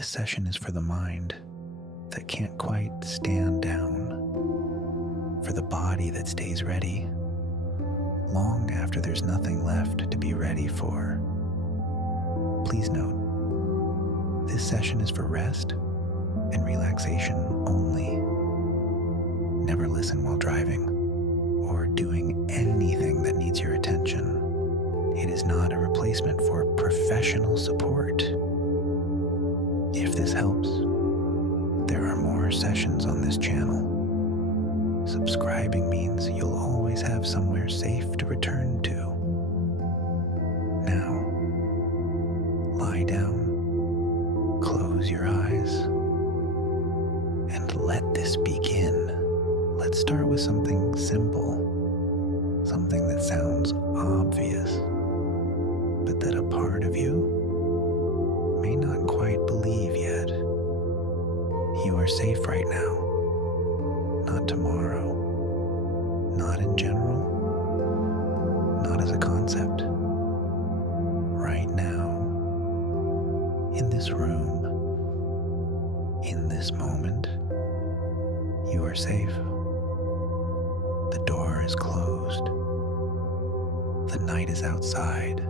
This session is for the mind that can't quite stand down, for the body that stays ready long after there's nothing left to be ready for. Please note, this session is for rest and relaxation only. Never listen while driving or doing anything that needs your attention. It is not a replacement for professional support. If this helps, there are more sessions on this channel. Subscribing means you'll always have somewhere safe to return to. Now, lie down, close your eyes, and let this begin. Let's start with something simple, something that sounds obvious, but that a part of you may not quite believe yet. You are safe right now, not tomorrow, not in general, not as a concept. Right now, in this room, in this moment, you are safe. The door is closed. The night is outside.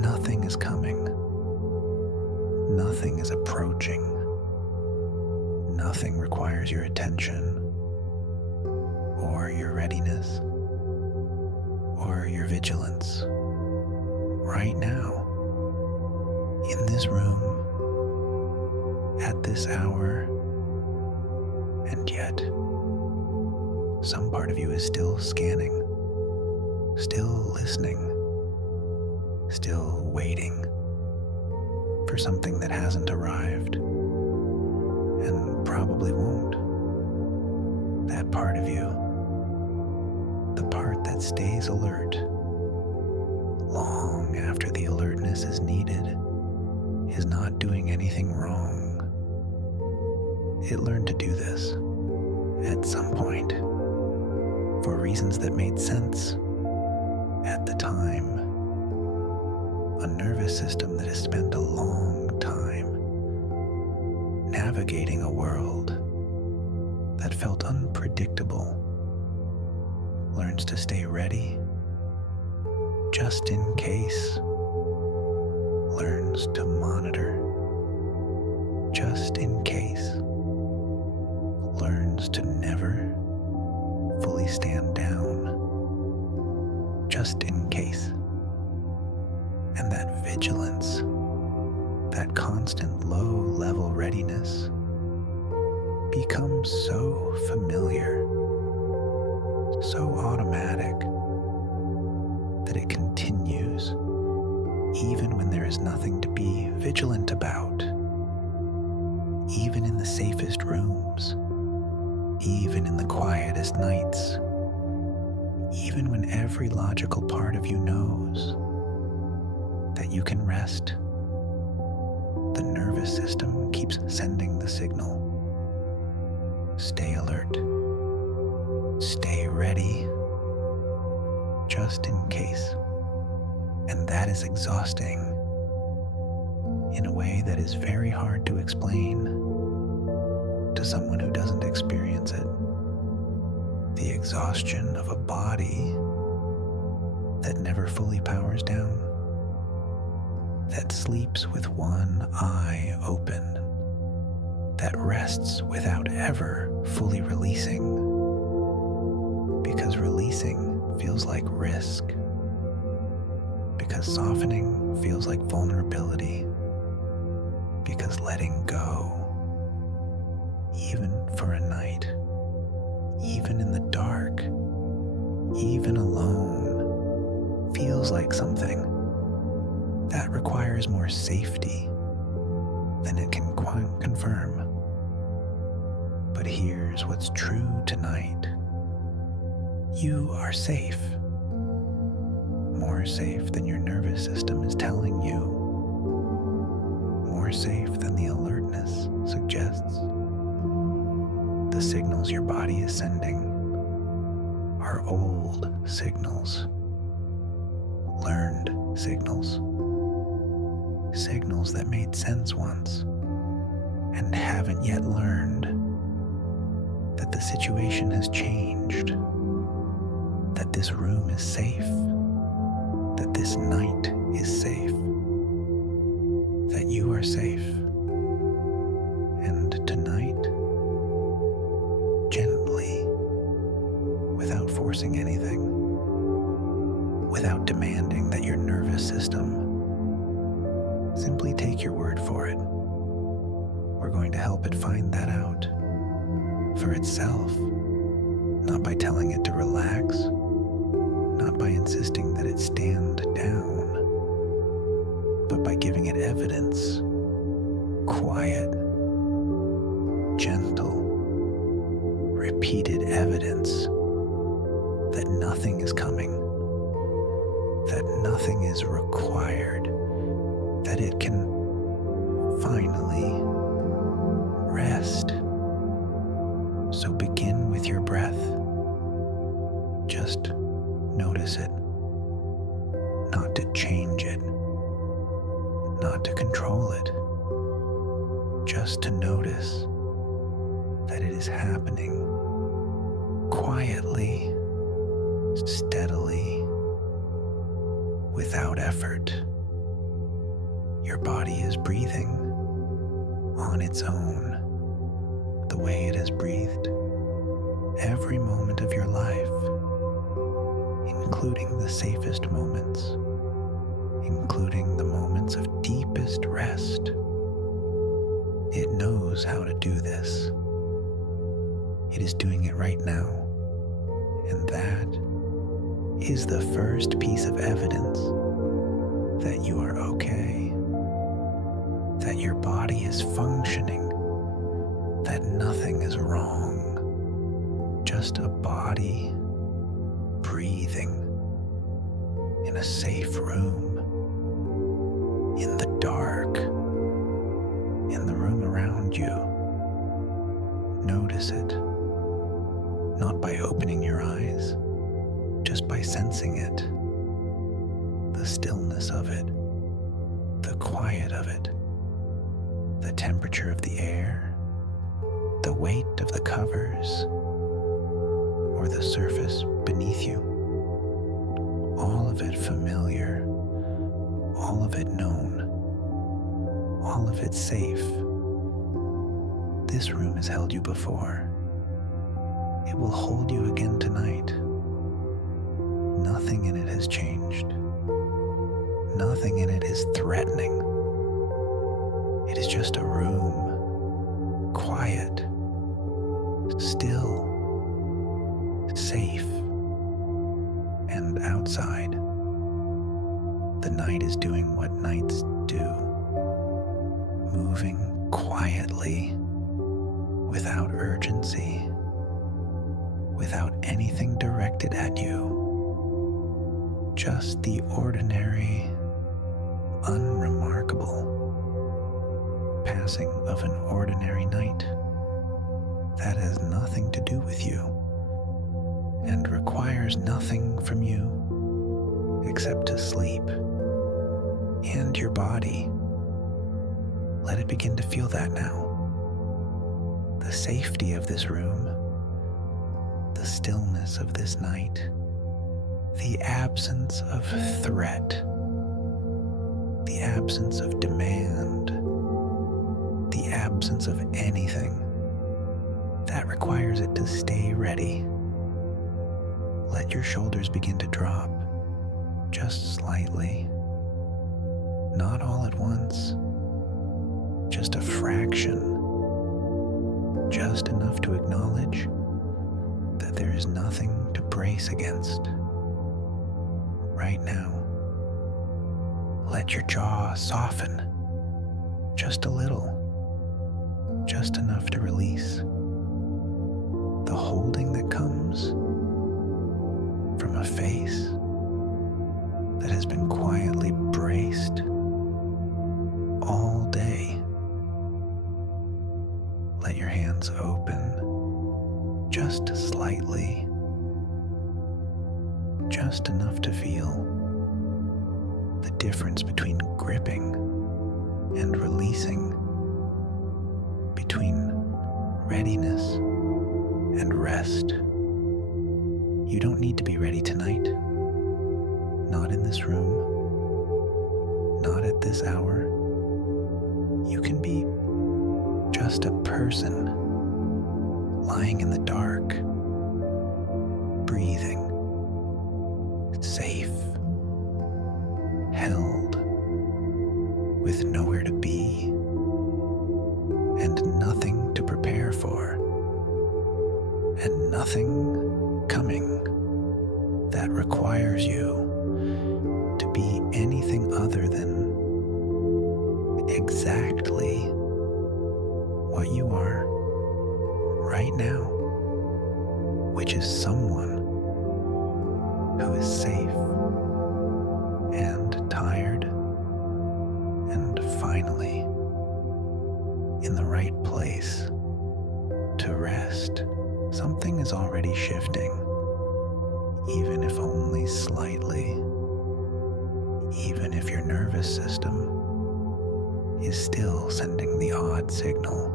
Nothing is coming. Nothing is approaching. Nothing requires your attention, or your readiness, or your vigilance. Right now, in this room, at this hour, and yet, some part of you is still scanning, still listening, still waiting for something that hasn't arrived and probably won't. That part of you, the part that stays alert long after the alertness is needed, is not doing anything wrong. It learned to do this at some point for reasons that made sense at the time. A nervous system that has spent a long time navigating a world that felt unpredictable learns to stay ready just in case, learns to monitor just in case, learns to never fully stand down just in case. And that vigilance, that constant low-level readiness, becomes so familiar, so automatic, that it continues even when there is nothing to be vigilant about, even in the safest rooms, even in the quietest nights, even when every logical part of you knows that you can rest. The nervous system keeps sending the signal. Stay alert. Stay ready. Just in case. And that is exhausting in a way that is very hard to explain to someone who doesn't experience it. The exhaustion of a body that never fully powers down, that sleeps with one eye open, that rests without ever fully releasing, because releasing feels like risk, because softening feels like vulnerability, because letting go, even for a night, even in the dark, even alone, feels like something that requires more safety than it can confirm. But here's what's true tonight. You are safe. More safe than your nervous system is telling you. More safe than the alertness suggests. The signals your body is sending are old signals, learned signals, signals that made sense once and haven't yet learned that the situation has changed, that this room is safe, that this night is safe, that you are safe. And tonight, gently, without forcing anything, without demanding that your nervous system simply take your word for it. We're going to help it find that out for itself, not by telling it to relax, not by insisting that it stand down, but by giving it evidence, quiet, gentle, repeated evidence that nothing is coming, that nothing is required, that it can finally rest. So begin with your breath. Just notice it, not to change it, not to control it, just to notice that it is happening quietly, steadily, without effort. Your body is breathing on its own, the way it has breathed every moment of your life, including the safest moments, including the moments of deepest rest. It knows how to do this. It is doing it right now, and that is the first piece of evidence that you are okay, that your body is functioning, that nothing is wrong, just a body breathing in a safe room, in the dark, in the room around you. Notice it, not by opening your eyes, just by sensing it, the stillness of it, the quiet of it, the temperature of the air, the weight of the covers, or the surface beneath you. All of it familiar, all of it known, all of it safe. This room has held you before. It will hold you again tonight. Nothing in it has changed. Nothing in it is threatening. It is just a room, quiet, still, safe, and outside. The night is doing what nights do, moving quietly, without urgency, without anything directed at you. Just the ordinary, unremarkable passing of an ordinary night that has nothing to do with you and requires nothing from you except to sleep and your body. Let it begin to feel that now. The safety of this room, the stillness of this night, the absence of threat, the absence of demand, the absence of anything that requires it to stay ready. Let your shoulders begin to drop, just slightly, not all at once, just a fraction, just enough to acknowledge that there is nothing to brace against. Right now, let your jaw soften just a little, just enough to release the holding that comes from a face that has been quietly braced all day. Let your hands open just slightly, just enough to feel the difference between gripping and releasing, between readiness and rest. You don't need to be ready tonight. Not in this room. Not at this hour. You can be just a person lying in the dark, breathing, safe, held, with nowhere to be, and nothing to prepare for, and nothing coming that requires you to be anything other than exactly what you are right now, which is someone who is safe and tired and finally in the right place to rest. Something is already shifting, even if only slightly, even if your nervous system is still sending the odd signal,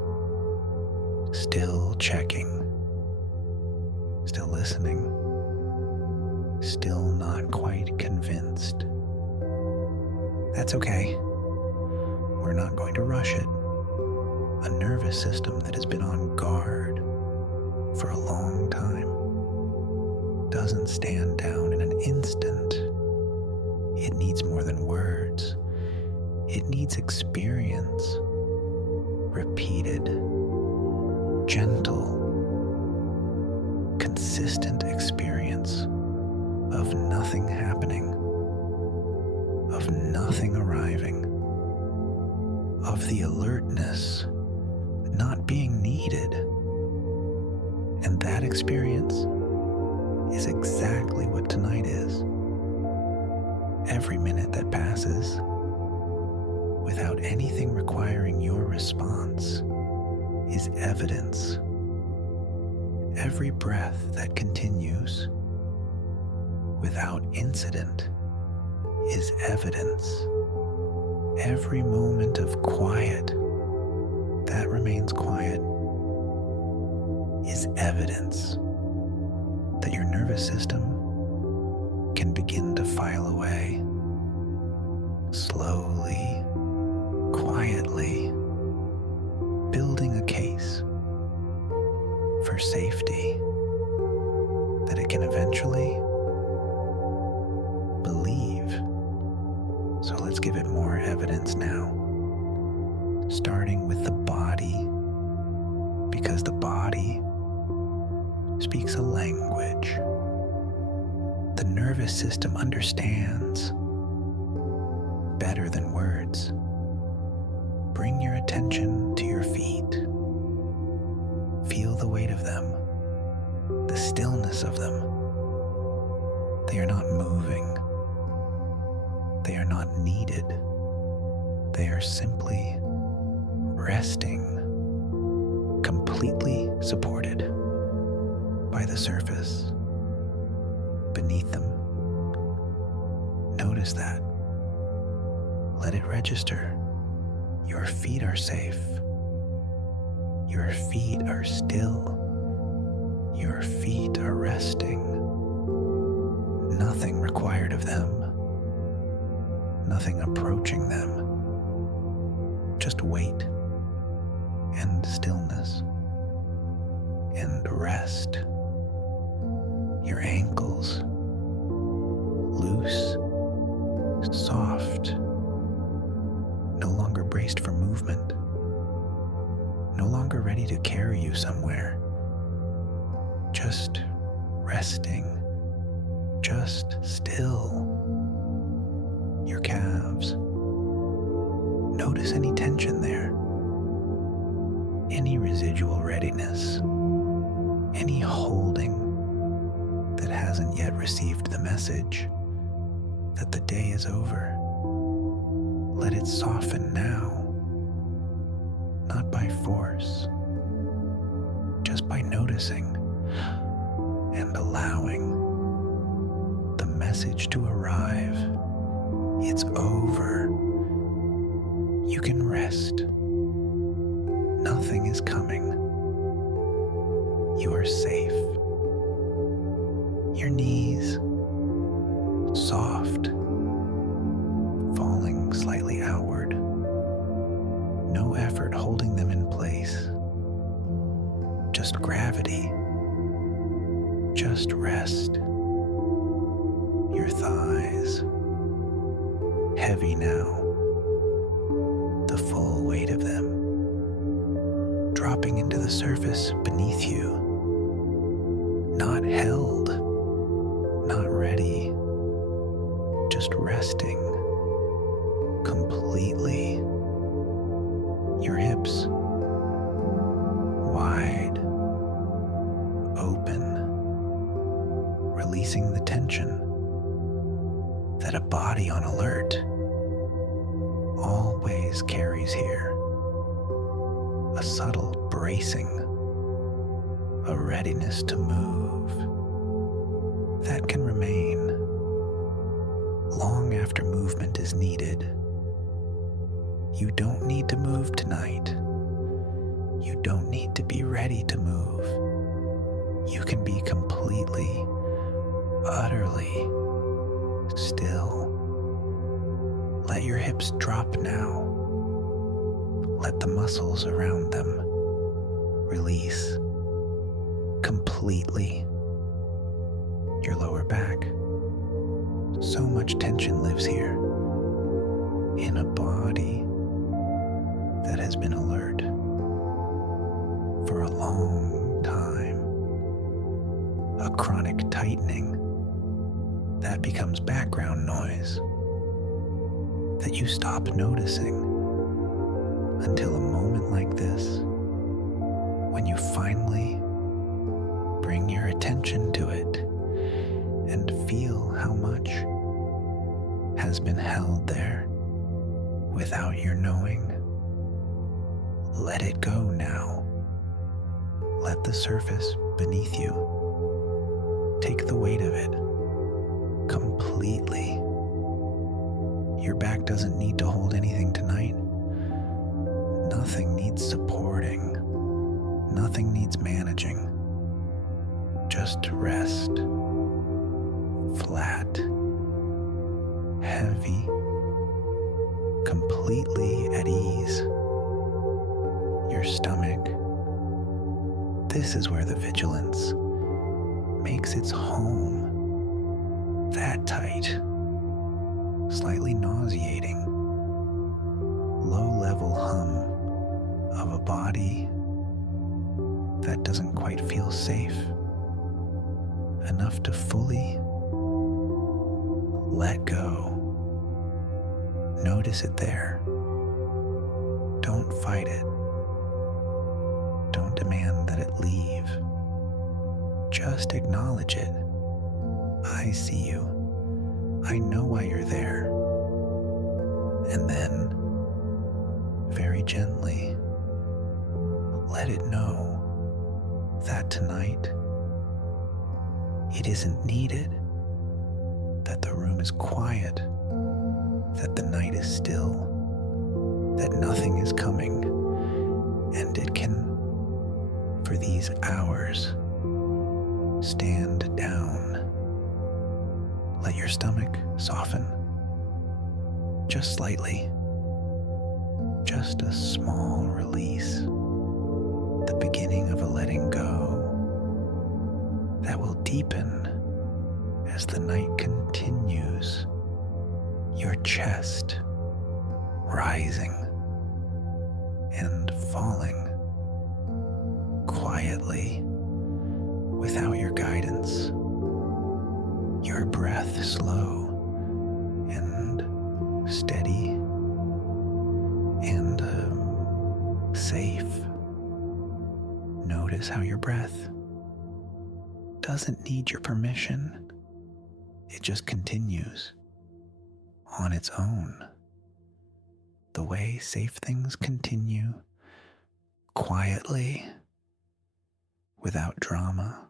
still checking, still listening, still not quite convinced. That's okay. We're not going to rush it. A nervous system that has been on guard for a long time doesn't stand down in an instant. It needs more than words. It needs experience, repeated, gentle, consistent experience of nothing happening, of nothing arriving, of the alertness not being needed. And that experience is exactly what tonight is. Every minute that passes without anything requiring your response is evidence. Every breath that continues without incident is evidence. Every moment of quiet that remains quiet is evidence that your nervous system can begin to file away, slowly, quietly, building a case for safety that it can eventually believe. So let's give it more evidence now, starting with the body, because the body speaks a language. The nervous system understands better than words. Bring your attention to your feet. Feel the weight of them, the stillness of them. They are not moving. They are not needed. They are simply resting, completely supported by the surface beneath them. Notice that. Let it register. Your feet are safe. Your feet are still. Your feet are resting. Nothing required of them. Nothing approaching them. Just weight and stillness and rest. Your ankles, loose, soft, no longer braced for movement, no longer ready to carry you somewhere, just resting, just still. Your calves, notice any tension there, any residual readiness, any holding that hasn't yet received the message that the day is over. Let it soften now, not by force, just by noticing and allowing the message to arrive. It's over. You can rest. rest. Nothing is coming. You are safe. Your knees soft, falling slightly outward. No effort holding them in place. Just gravity. Just rest. Your thighs, heavy now, the full weight of them, dropping into the surface beneath you, not held, not ready, just resting completely. Your hips wide, open, releasing the tension that a body on alert always carries here. A subtle bracing, a readiness to move that can remain long after movement is needed. You don't need to move tonight. You don't need to be ready to move. You can be completely, utterly still. Let your hips drop now. Let the muscles around them release completely. Your lower back. So much tension lives here in a body that has been alert for a long time. A chronic tightening that becomes background noise that you stop noticing until a moment like this, when you finally bring your attention to it and feel how much has been held there without your knowing. Let it go now. Let the surface beneath you take the weight of it completely. Your back doesn't need to hold anything tonight. Nothing needs supporting. Nothing needs managing. Just rest. Flat. Heavy. Completely at ease. Your stomach. This is where the vigilance makes its home. That tight, slightly nauseating, low-level hum of a body that doesn't quite feel safe enough to fully let go. Notice it there. Don't fight it. Don't demand that it leave. Just acknowledge it. I see you. I know why you're there. And then, very gently, let it know that tonight it isn't needed, that the room is quiet, that the night is still, that nothing is coming, and it can, for these hours, stand down. Let your stomach soften, just slightly, just a small release, the beginning of a letting go that will deepen as the night continues. Your chest rising and falling quietly without your guidance. Your breath slow and steady and safe. Notice how your breath doesn't need your permission. It just continues on its own. The way safe things continue quietly, without drama,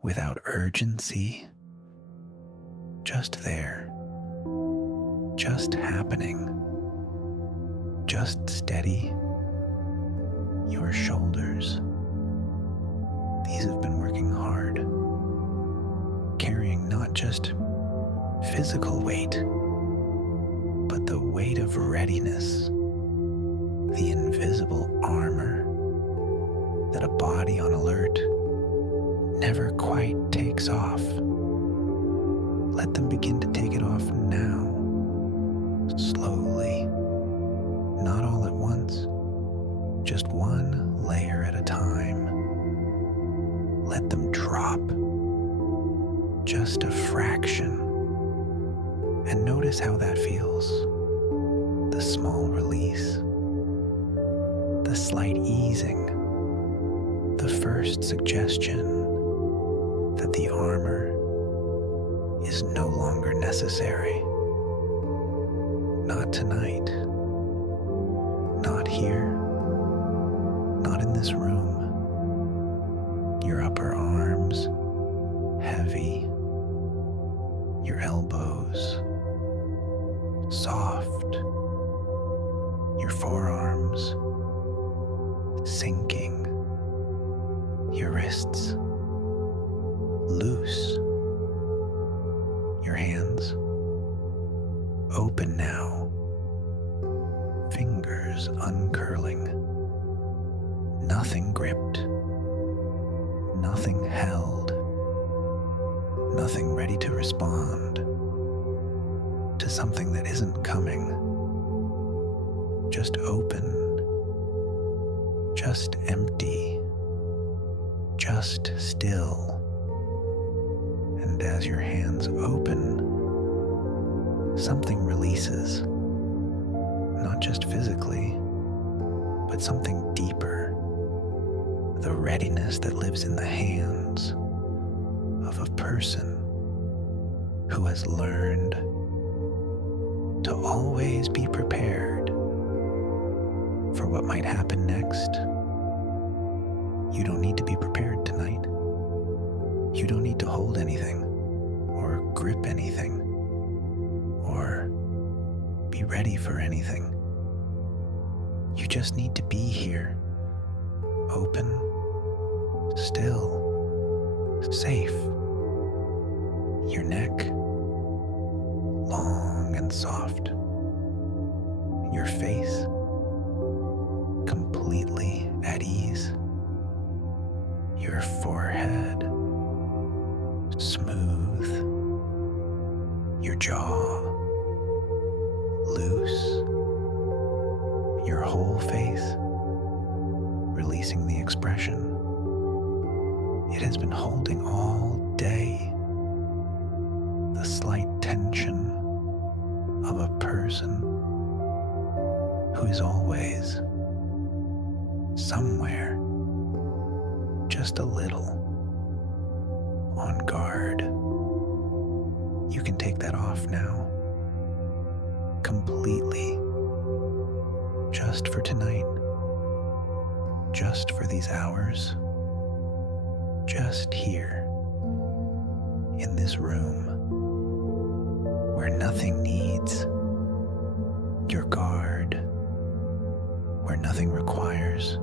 without urgency, just there, just happening. Just steady your shoulders. These have been working hard, carrying not just physical weight, but the weight of readiness, the invisible armor that a body on alert never quite takes off. Let them begin to take it off now, slowly, not all at once, just one layer at a time. Let them drop just a fraction and notice how that feels. The small release, the slight easing, the first suggestion that the armor is no longer necessary. Not tonight, not here, not in this room. Your upper arms heavy, your elbows soft, your forearms sinking, your wrists loose, your hands open now, fingers uncurling, nothing gripped, nothing held, nothing ready to respond to something that isn't coming. Just open, just empty, just still. And as your hands open, something releases, not just physically, but something deeper. The readiness that lives in the hands of a person who has learned to always be prepared for what might happen next. You don't need to be prepared tonight. You don't need to hold anything or grip anything or be ready for anything. You just need to be here, open, still, safe. Your neck long and soft. Your face completely at ease. Your forehead smooth. Your jaw loose. Your whole face releasing the expression it has been holding all day. The slight tension of a person who is always somewhere just a little on guard. You can take that off now, completely, just for tonight, just for these hours, just here in this room where nothing needs your guard, where nothing requires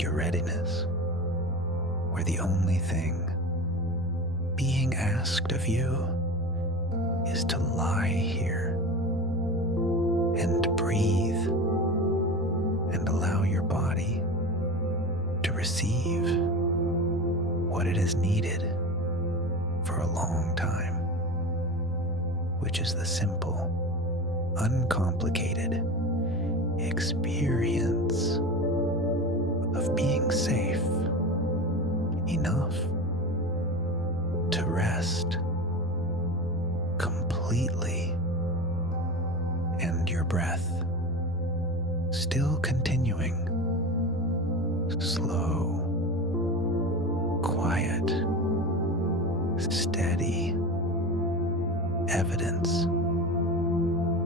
your readiness, where the only thing being asked of you is to lie here and breathe and allow your body to receive what it has needed for a long time, which is the simple, uncomplicated experience of being safe enough to rest completely, and your breath still continuing, slow, quiet, steady evidence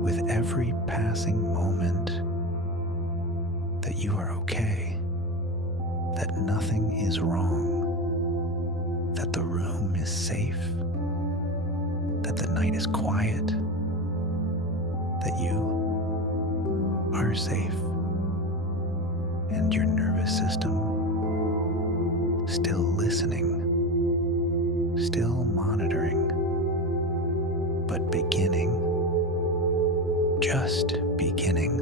with every passing moment that you are okay, that nothing is wrong, that the room is safe, that the night is quiet, that you are safe, and your nervous system still listening, still monitoring, but beginning, just beginning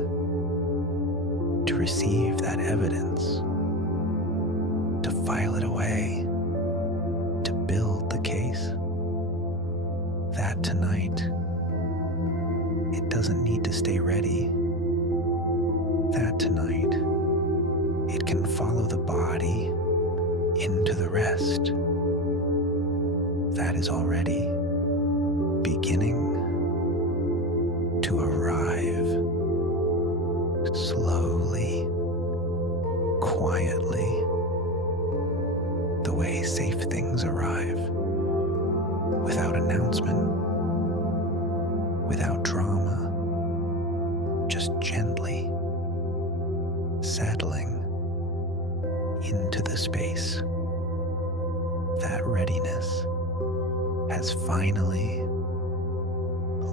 to receive that evidence, to file it away, to build the case that tonight it doesn't need to stay ready, that tonight it can follow the body into the rest that is already beginning to arrive slowly, quietly, the way safe things arrive, without announcement, without drama, just gently settling into the space. That readiness has finally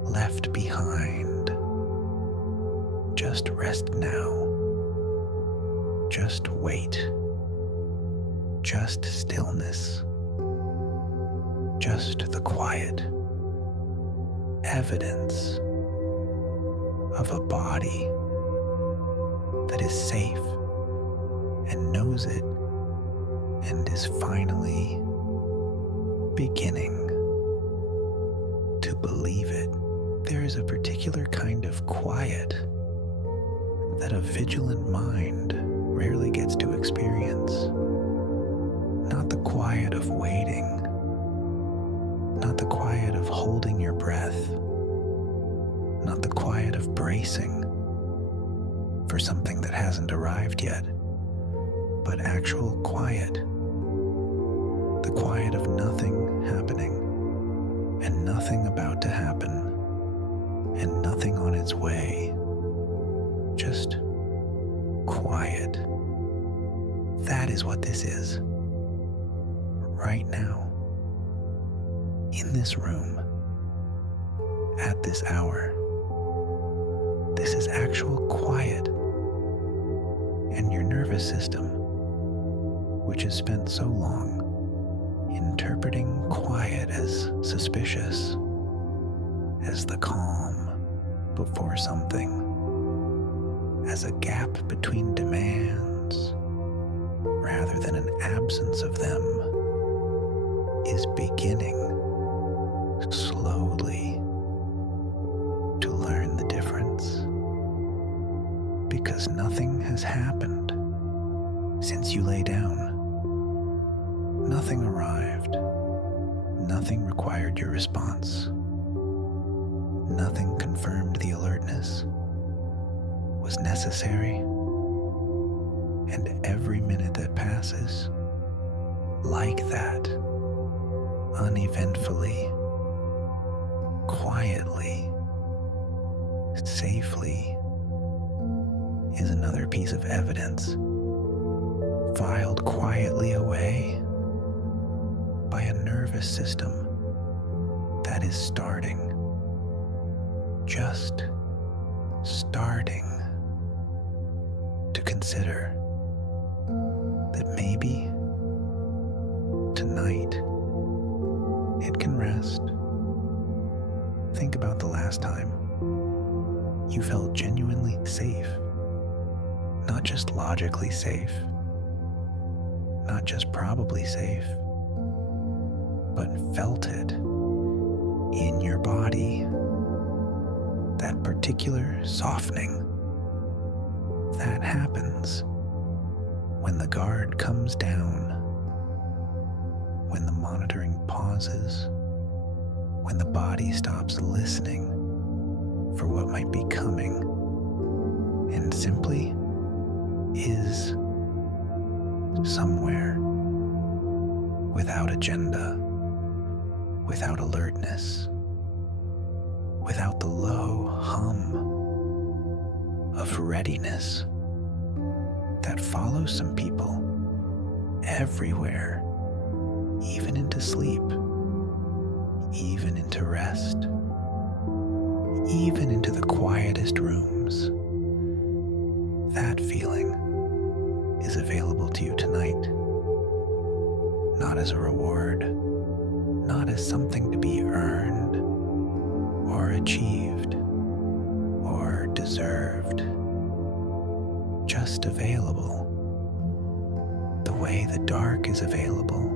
left behind. Just rest now. Just wait. Just stillness. Just the quiet evidence of a body that is safe and knows it and is finally beginning to believe it. There is a particular kind of quiet that a vigilant mind rarely gets to experience. Not the quiet of waiting, not the quiet of holding your breath, not the quiet of bracing for something that hasn't arrived yet, but actual quiet. The quiet of nothing happening, and nothing about to happen, and nothing on its way. Just quiet. That is what this is. Right now. In this room. At this hour. This is actual quiet. And your nervous system, which has spent so long interpreting quiet as suspicious, as the calm before something, as a gap between demands rather than an absence of them, is beginning slowly to learn the difference, because nothing has happened since you lay down. Nothing arrived. Nothing required your response. Nothing confirmed the alertness was necessary. And every minute that passes, like that, uneventfully, quietly, safely, is another piece of evidence filed quietly away by a nervous system that is starting, just starting to consider that maybe tonight it can rest. Think about the last time you felt genuinely safe, not just logically safe, not just probably safe, but felt it in your body, that particular softening that happens when the guard comes down, when the monitoring pauses, when the body stops listening for what might be coming and simply is somewhere without agenda, without alertness, without the low hum of readiness that follows some people everywhere, even into sleep, even into rest, even into the quietest rooms, that feeling is available to you tonight. Not as a reward, not as something to be earned or achieved or deserved, just available. The way the dark is available,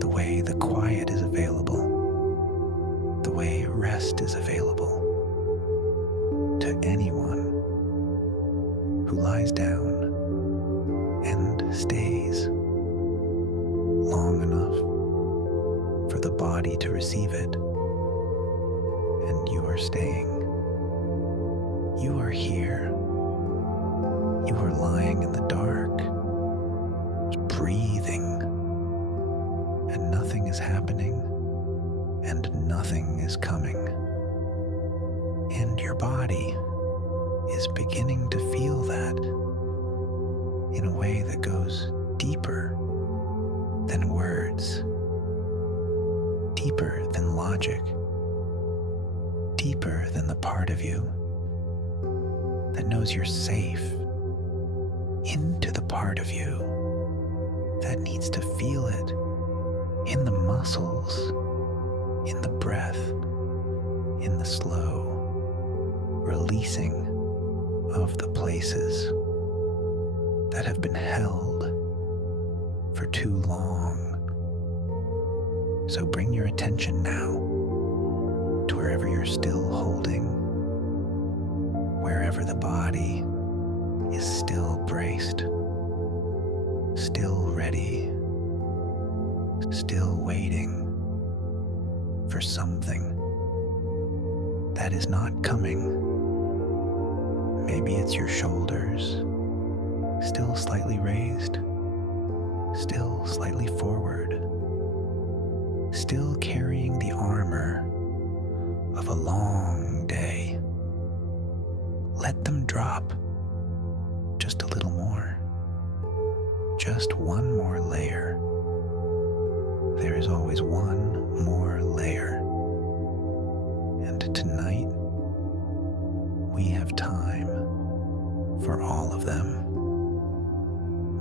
the way the quiet is available, the way rest is available to anyone who lies down and stays long enough for the body to receive it. And you are staying. You are here. You are lying in the dark, breathing, and nothing is happening, and nothing is coming. And your body is beginning to feel that in a way that goes deeper than words, deeper than logic, deeper than the part of you that knows you're safe, into the part of you that needs to feel it in the muscles, in the breath, in the slow releasing of the places that have been held for too long. So bring your attention now to wherever you're still holding, wherever the body is still braced, still ready, still waiting for something that is not coming. Maybe it's your shoulders, still slightly raised, still slightly forward, still carrying the armor of a long day. Let them drop just a little more, just one more layer. There is always one more layer. And tonight, we have time for all of them.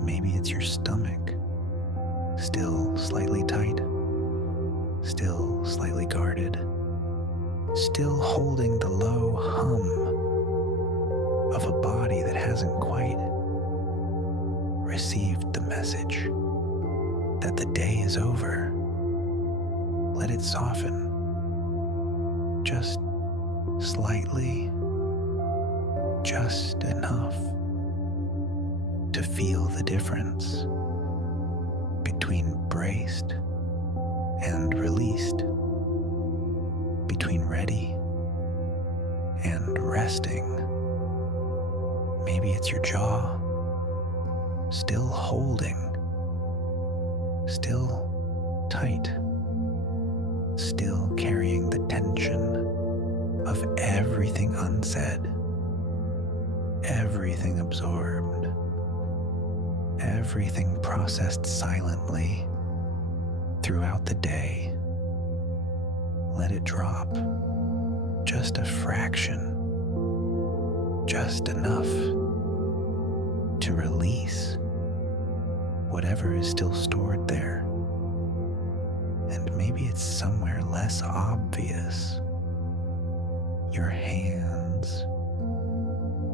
Maybe it's your stomach, still slightly tight, still slightly guarded, still holding the low hum of a body that hasn't quite received the message that the day is over. Let it soften, just slightly, just enough to feel the difference between braced and released, between ready and resting. Maybe it's your jaw, still holding, still tight, still carrying the tension of everything unsaid, everything absorbed, everything processed silently throughout the day. Let it drop, just a fraction, just enough to release whatever is still stored there. And maybe it's somewhere less obvious. Your hands,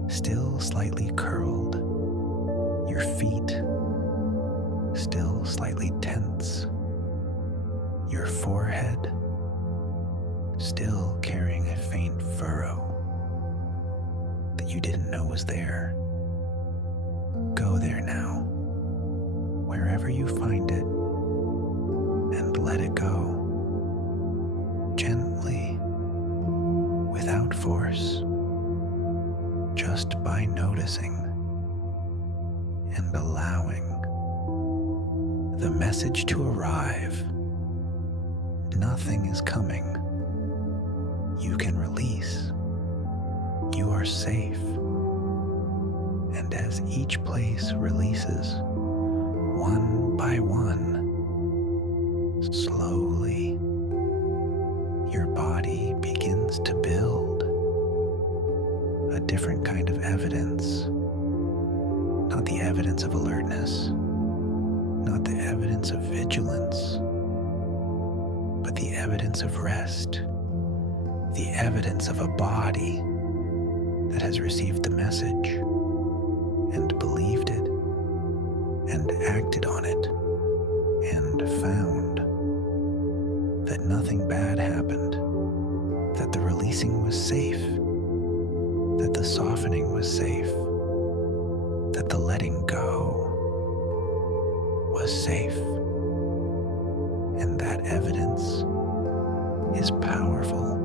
still slightly curled, your feet, still slightly tense, your forehead, still carrying a faint furrow that you didn't know was there. Go there now, wherever you find it, and let it go, gently, without force, just by noticing and allowing the message to arrive. Nothing is coming. You can release. You are safe. And as each place releases, one by one, slowly, your body begins to build a different kind of evidence not the evidence of alertness, not the evidence of vigilance, but the evidence of rest, the evidence of a body that has received the message and believed it and acted on it and found that nothing bad happened, that the releasing was safe, that the softening was safe, that the letting go was safe. And that evidence is powerful,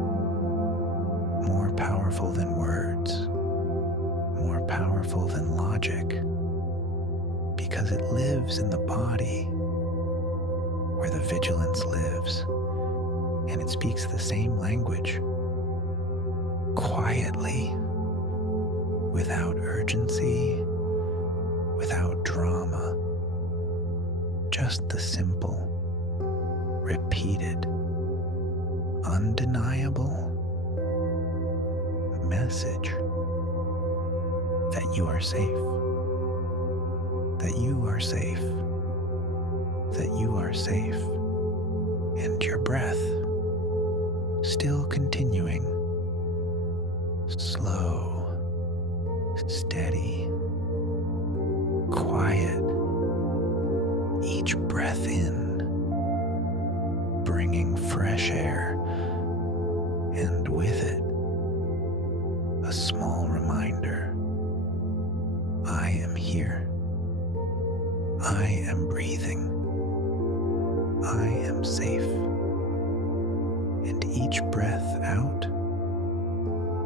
more powerful than words, more powerful than logic, because it lives in the body where the vigilance lives, and it speaks the same language, quietly, without urgency, without drama, just the simple, repeated, undeniable message that you are safe, that you are safe, that you are safe, and your breath still continuing, slow, steady, quiet, each breath in, bringing fresh air, and with it, a small reminder, I am here, I am breathing, I am safe, and each breath out,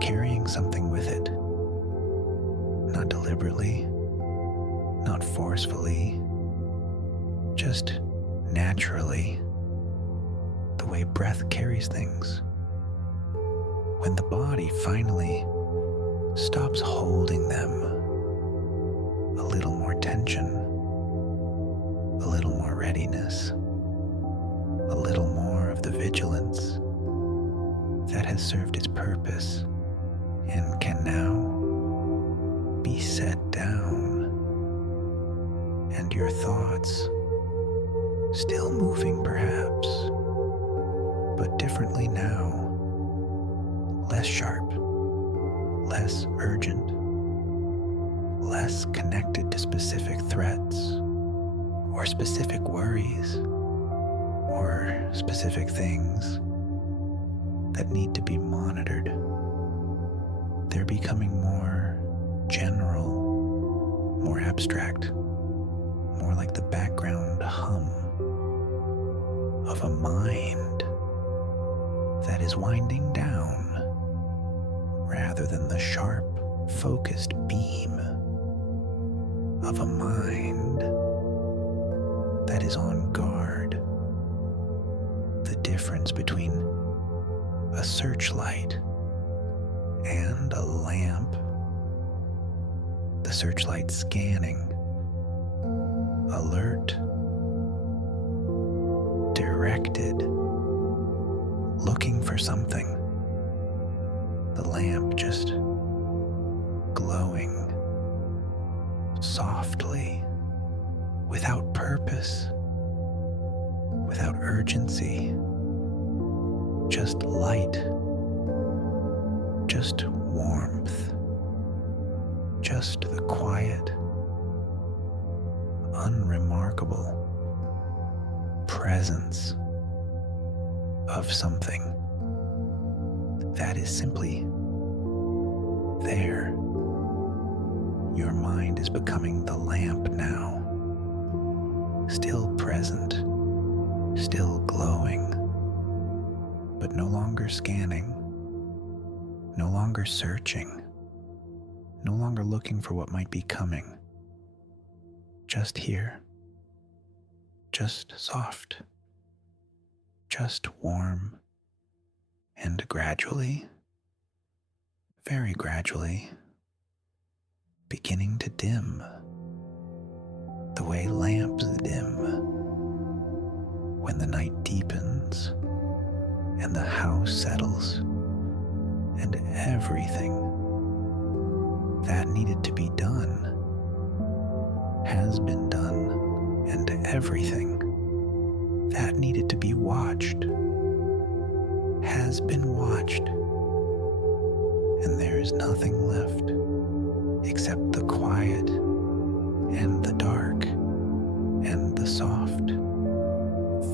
carrying something with it, not deliberately, not forcefully, just naturally, the way breath carries things. When the body finally stops holding them, a little more tension, a little more readiness, a little more of the vigilance that has served its purpose and can now be set down, and your thoughts still moving perhaps, but differently now, less sharp, less urgent, less connected to specific threats or specific worries or specific things that need to be monitored. They're becoming more general, more abstract, more like the background hum of a mind that is winding down rather than the sharp, focused beam of a mind that is on guard. The difference between a searchlight and a lamp, the searchlight scanning, alert, directed, looking for something, the lamp just glowing softly, without purpose, without urgency, just light, just warmth, just the quiet, unremarkable presence of something that is simply there. Your mind is becoming the lamp now, still present, still glowing, but no longer scanning, no longer searching, no longer looking for what might be coming. Just here, just soft, just warm, and gradually, very gradually, beginning to dim, the way lamps dim when the night deepens and the house settles, and everything that needed to be done has been done and everything that needed to be watched has been watched, and there is nothing left except the quiet and the dark and the soft,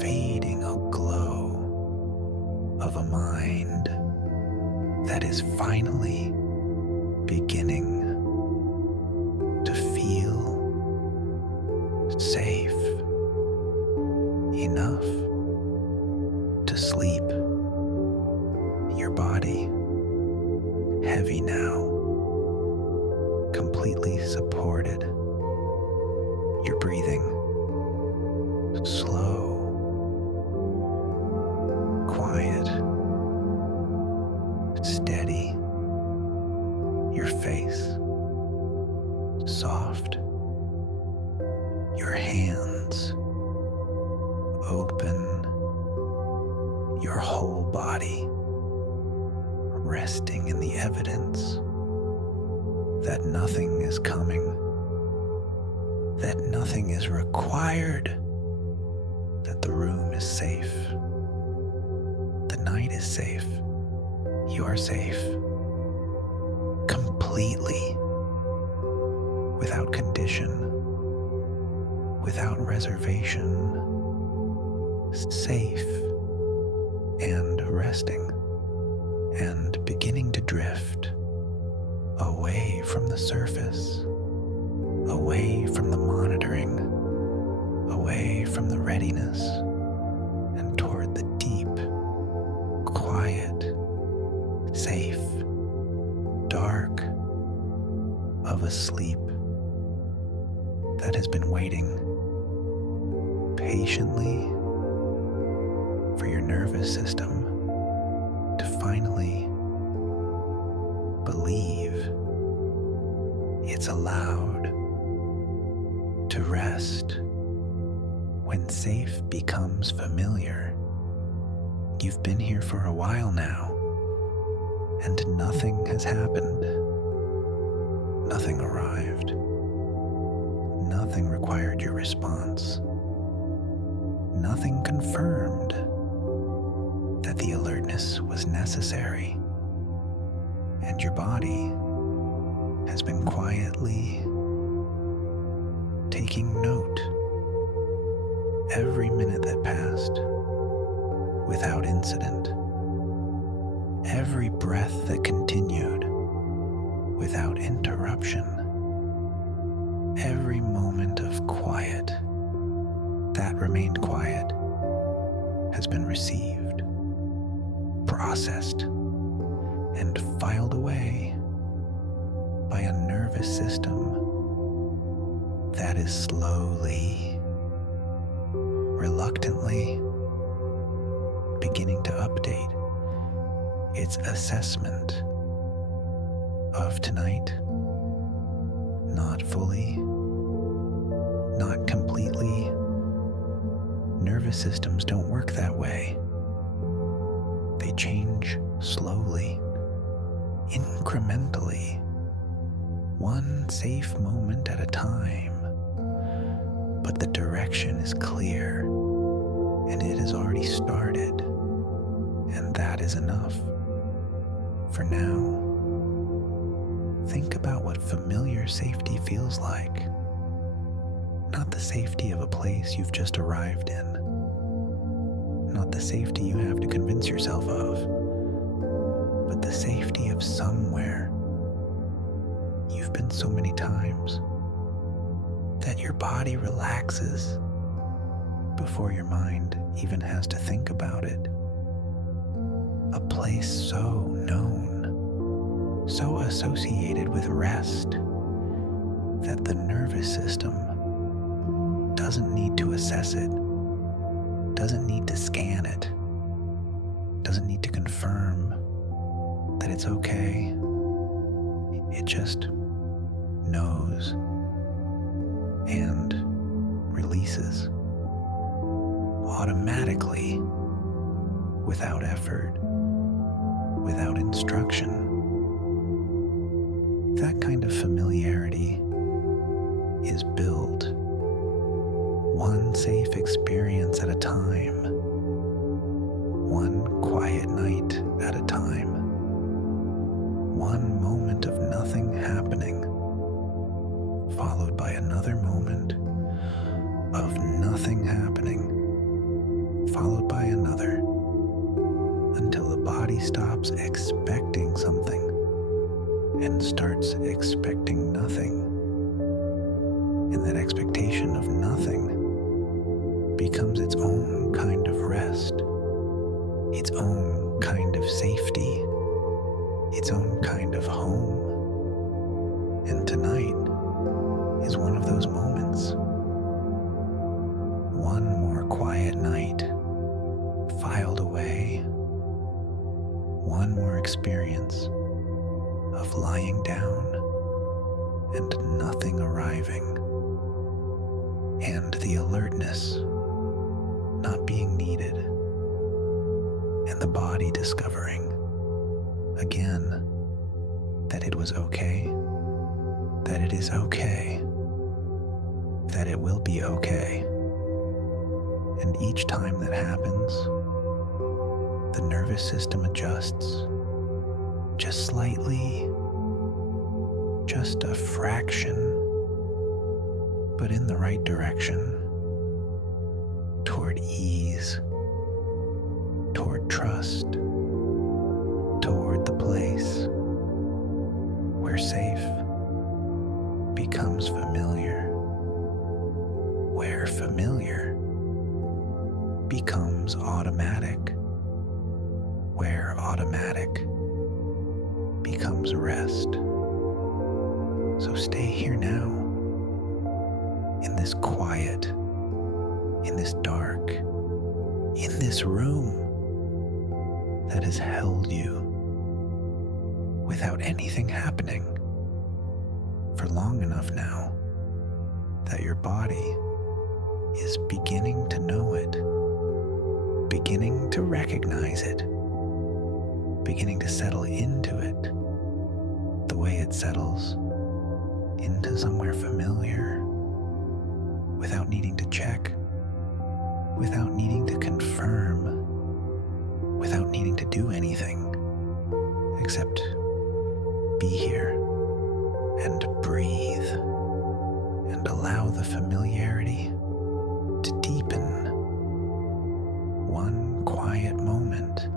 fading glow of a mind that is finally beginning to feel safe enough to sleep. Your body, heavy now, completely supported. Your breathing, slow, quiet, steady. Your face, soft. Your hands, open. Your whole body, resting in the evidence that nothing is coming, that nothing is required, that the room is safe, the night is safe, you are safe, completely, without condition, without reservation, safe and resting and beginning to drift away from the surface, away from the monitoring, away from the readiness, and toward the deep, quiet, safe, dark of a sleep that has been waiting patiently for your nervous system to finally believe it's allowed to rest. When safe becomes familiar, you've been here for a while now, and nothing has happened. Nothing arrived. Nothing required your response. Nothing confirmed that the alertness was necessary, and your body has been quietly taking note every minute that passed without incident, every breath that continued without interruption, every moment of quiet that remained quiet has been received, processed, and filed away by a nervous system that is slowly, reluctantly beginning to update its assessment of tonight. Not fully, not completely. Nervous systems don't work that way. They change slowly, incrementally, one safe moment at a time. But the direction is clear, and it has already started, and that is enough. For now, think about what familiar safety feels like. Not the safety of a place you've just arrived in. Not the safety you have to convince yourself of, but the safety of somewhere you've been so many times that your body relaxes before your mind even has to think about it. A place so known, so associated with rest, that the nervous system doesn't need to assess it, doesn't need to scan it, doesn't need to confirm that it's okay. It just knows and releases automatically, without effort, without instruction. That kind of familiarity is built safe experience at a time, one quiet night at a time, one moment of nothing happening, followed by another moment of nothing happening, followed by another, until the body stops expecting something and starts expecting nothing. And that expectation of nothing becomes its own kind of rest, its own kind of safety, its own kind of home. And tonight is one of those moments. One more quiet night filed away. One more experience of lying down and nothing arriving, and the alertness not being needed, and the body discovering again that it was okay, that it is okay, that it will be okay. And each time that happens, the nervous system adjusts just slightly, just a fraction, but in the right direction, toward ease, toward trust, toward the place where safe becomes familiar, where familiar becomes automatic, where automatic becomes rest. So stay here now, in this quiet, in this dark, in this room that has held you without anything happening for long enough now that your body is beginning to know it, beginning to recognize it, beginning to settle into it the way it settles into somewhere familiar, without needing to check, without needing to confirm, without needing to do anything except be here and breathe and allow the familiarity to deepen, one quiet moment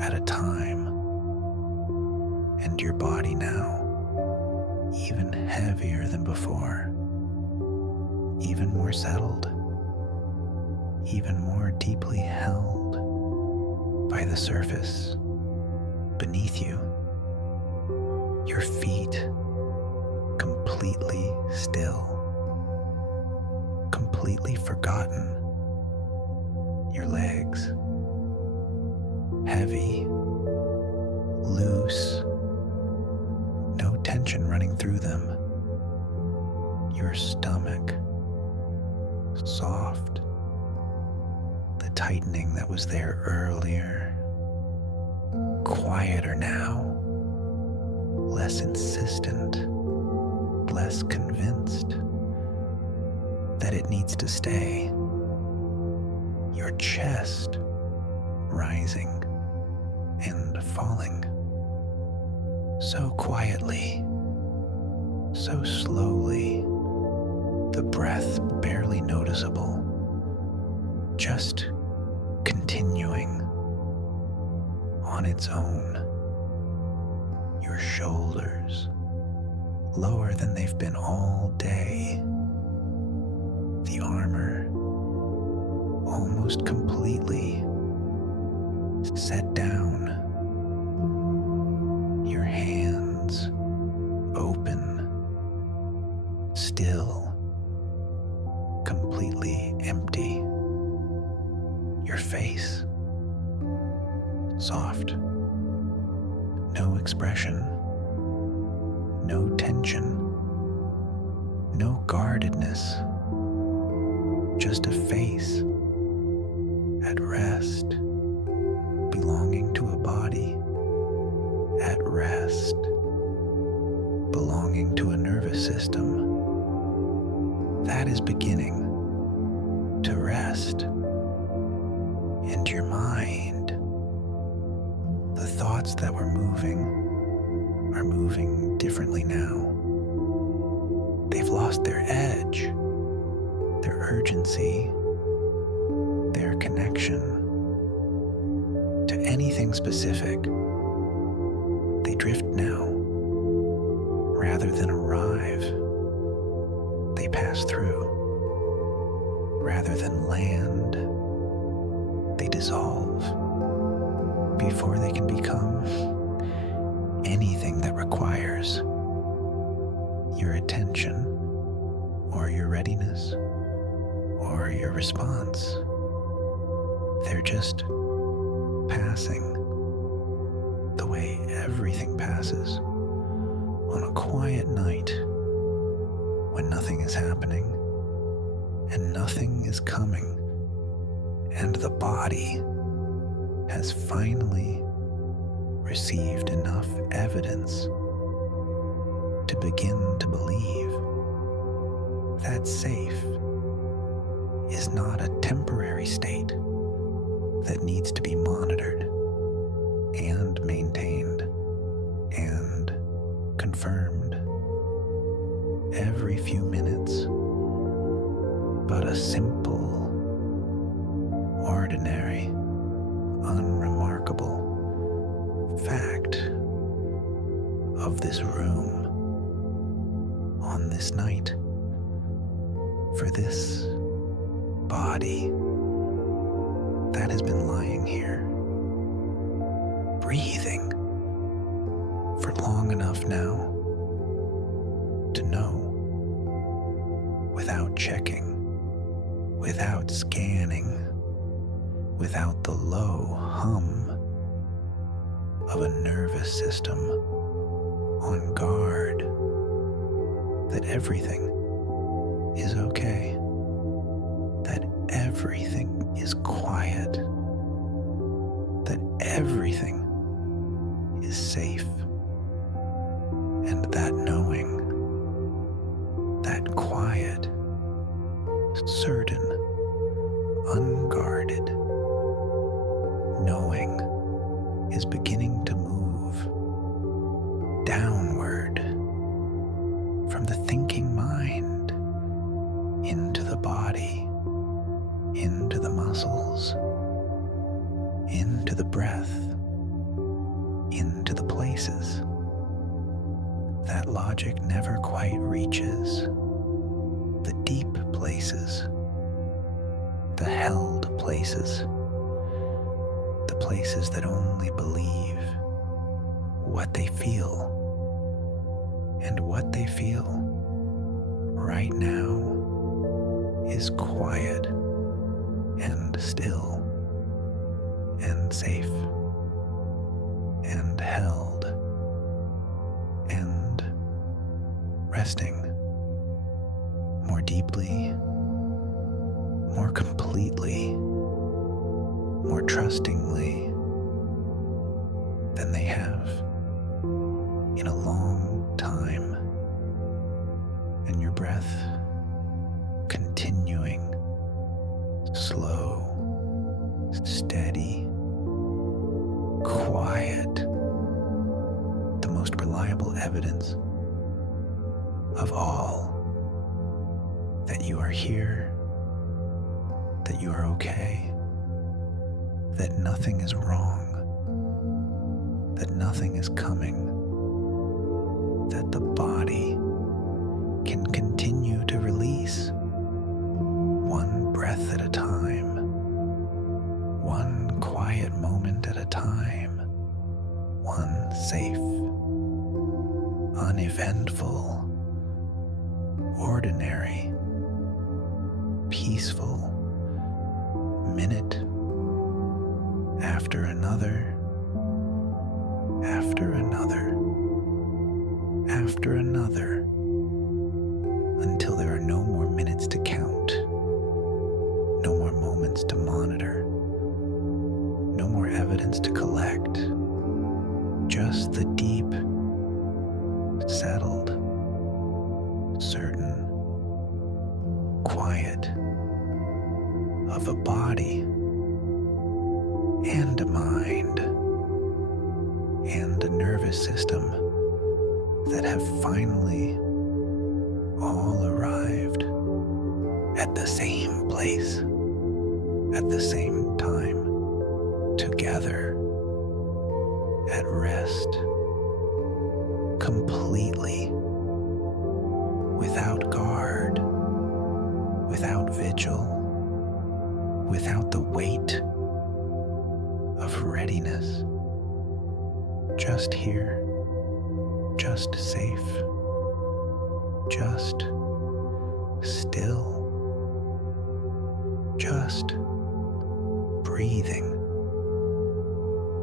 at a time. And your body now even heavier than before, even more settled, even more deeply held by the surface beneath you, your feet completely still, completely forgotten, your legs heavy, loose, no tension running through them, your stomach soft, the tightening that was there earlier, quieter now, less insistent, less convinced that it needs to stay, your chest rising and falling so quietly, so slowly, the breath barely noticeable, just continuing on its own. Your shoulders lower than they've been all day, the armor almost completely set down, your hands open, still, completely empty, your face soft, no expression, no tension, no guardedness, just a face at rest, belonging to a body at rest, belonging to a nervous system that is beginning rest. And your mind, the thoughts that were moving, are moving differently now. They've lost their edge, their urgency, their connection to anything specific. They drift now. Rather than arrive, they pass through. Rather than land, they dissolve before they can become anything that requires your attention or your readiness or your response. They're just passing the way everything passes on a quiet night when nothing is happening and nothing is coming, and the body has finally received enough evidence to begin to believe that safe is not a temporary state that needs to be monitored and maintained and confirmed every few minutes, but a simple, ordinary, unremarkable fact of this room on this night for this body that has been lying here, breathing for long enough now to know, without checking, without scanning, without the low hum of a nervous system on guard, that everything is okay, that everything is quiet, that everything is safe, and that knowing, that quiet, certain, unguarded knowing is beginning to move downward from the thinking mind into the body, into the muscles, into the breath, into the places that logic never quite reaches, the deep places, the held places, the places that only believe what they feel, and what they feel right now is quiet and still and safe and held and resting more deeply, more completely, more trustingly than they have in a long time, and your breath continuing slow, steady, quiet, the most reliable evidence of all that you are here, that you are okay, that nothing is wrong, that nothing is coming, that the body can continue to release one breath at a time, one quiet moment at a time, one safe, uneventful, ordinary, peaceful minute after another, after another, after another, until there are no more minutes to count, no more moments to monitor, no more evidence to collect, just the deep, settled, certain, quiet, of a body and a mind and a nervous system that have finally all arrived at the same place, at the same time, together, at rest, completely, without guard, without vigil, without the weight of readiness, just here, just safe, just still, just breathing,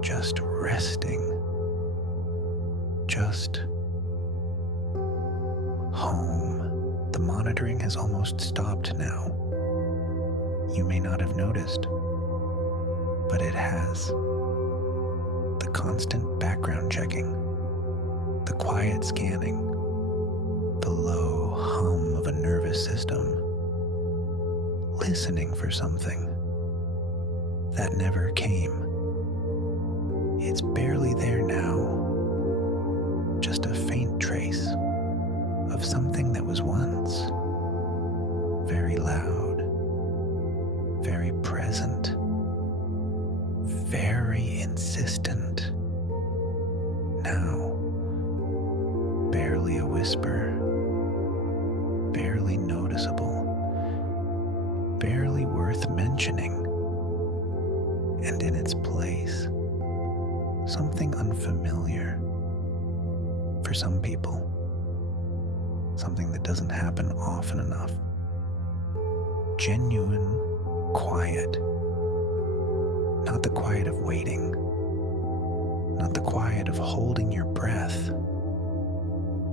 just resting, just home. The monitoring has almost stopped now. You may not have noticed, but it has. The constant background checking, the quiet scanning, the low hum of a nervous system, listening for something that never came. It's barely there now, just a faint trace of something that was once very loud, very present, very insistent. Now, barely a whisper, barely noticeable, barely worth mentioning, and in its place, something unfamiliar for some people, something that doesn't happen often enough. Genuine quiet, not the quiet of waiting, not the quiet of holding your breath,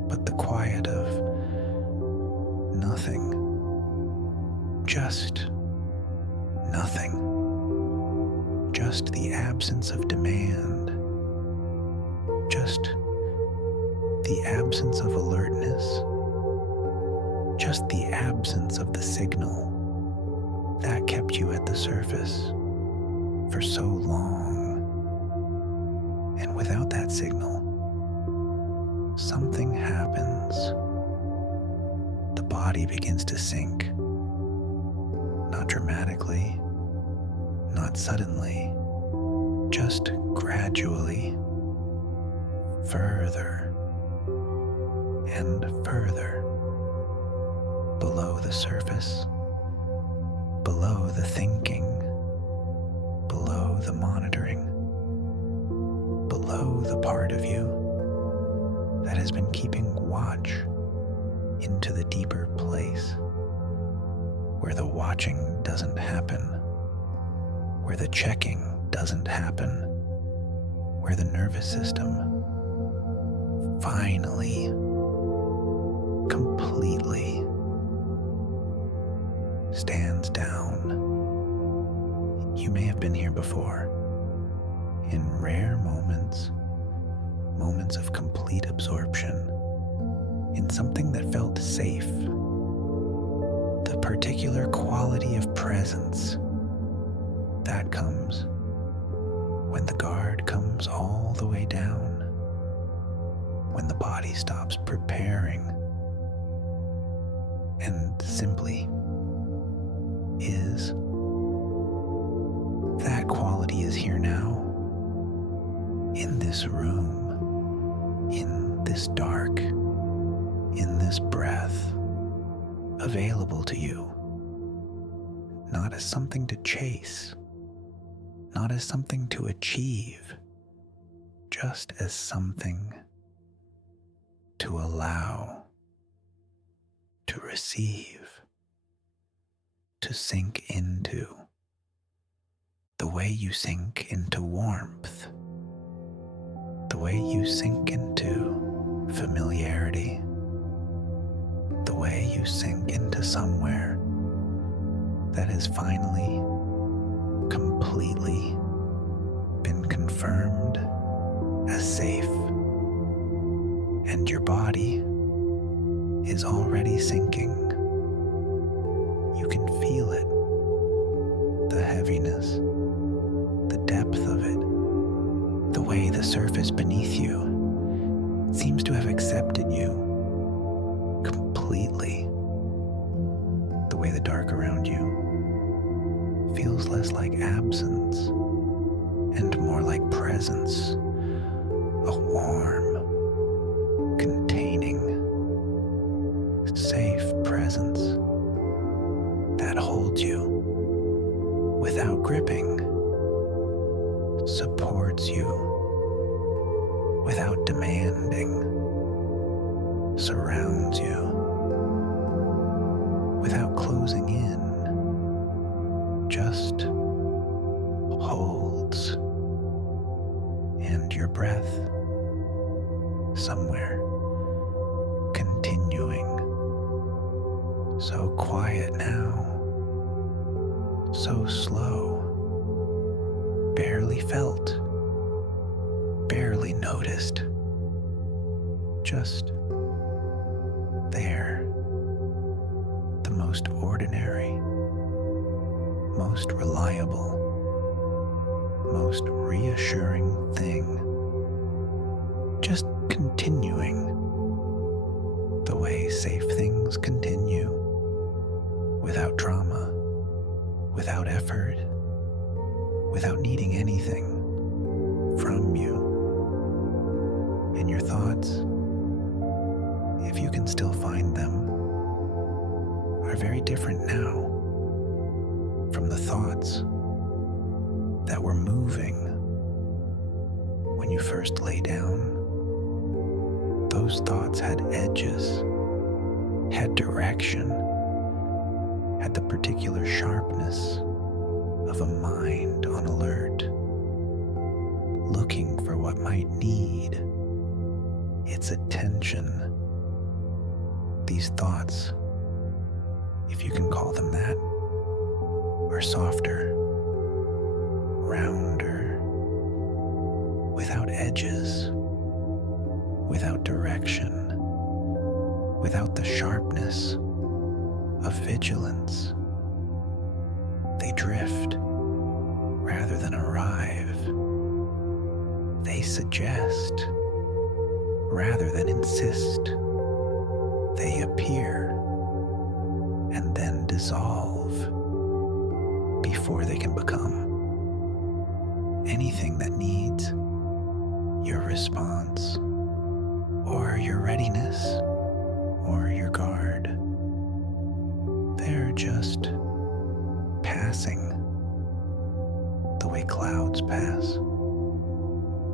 but the quiet of nothing, just nothing, just the absence of demand, just the absence of alertness, just the absence of the signal that kept you at the surface for so long. And without that signal, something happens. The body begins to sink, not dramatically, not suddenly, just gradually, further and further below the surface, below the thinking, below the monitoring, below the part of you that has been keeping watch into the deeper place where the watching doesn't happen, where the checking doesn't happen, where the nervous system finally, completely stands down. You may have been here before, in rare moments, moments of complete absorption, in something that felt safe, the particular quality of presence that comes when the guard comes all the way down, when the body stops preparing and simply is. That quality is here now, in this room, in this dark, in this breath, available to you, not as something to chase, not as something to achieve, just as something to allow, to receive, to sink into, the way you sink into warmth, the way you sink into familiarity, the way you sink into somewhere that has finally, completely been confirmed as safe, and your body is already sinking. You can feel it. dark around you feels less like absence and more like presence, a warm, containing, safe presence that holds you without gripping, supports you without demanding, surrounds you without closing in, just holds. And your breath somewhere continuing, so quiet now, so slow, barely felt, barely noticed, just there, the most ordinary, most reliable, most reassuring thing, just continuing the way safe things continue, without drama, without effort, without needing anything from you. And your thoughts, if you can still find them, are very different now from the thoughts that were moving when you first lay down. Those thoughts had edges, had direction, had the particular sharpness of a mind on alert, looking for what might need its attention. These thoughts, if you can call them that, are softer, rounder, without edges, without direction, without the sharpness of vigilance. They drift rather than arrive. They suggest rather than insist. They appear and then dissolve before they can become anything that needs your response or your readiness or your guard. They're just passing the way clouds pass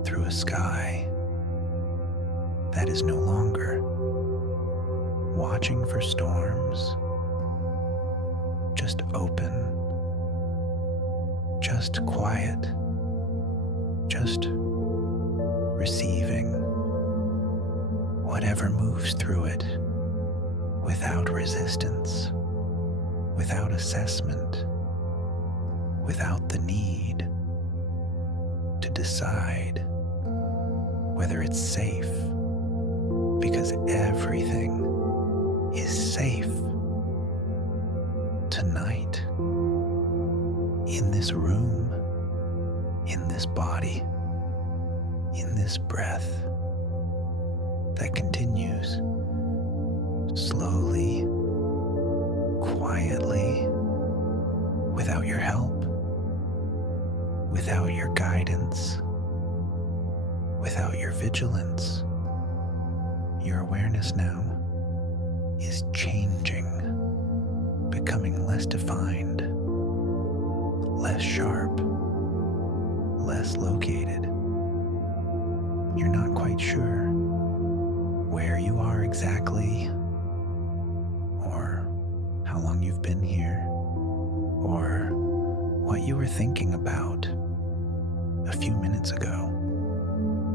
through a sky that is no longer watching for storms, just open, just quiet, just receiving whatever moves through it without resistance, without assessment, without the need to decide whether it's safe, because everything is safe tonight, in this room, in this body, in this breath that continues slowly, quietly, without your help, without your guidance, without your vigilance. Your awareness now is changing, becoming less defined, less sharp, less located. You're not quite sure where you are exactly, or how long you've been here, or what you were thinking about a few minutes ago.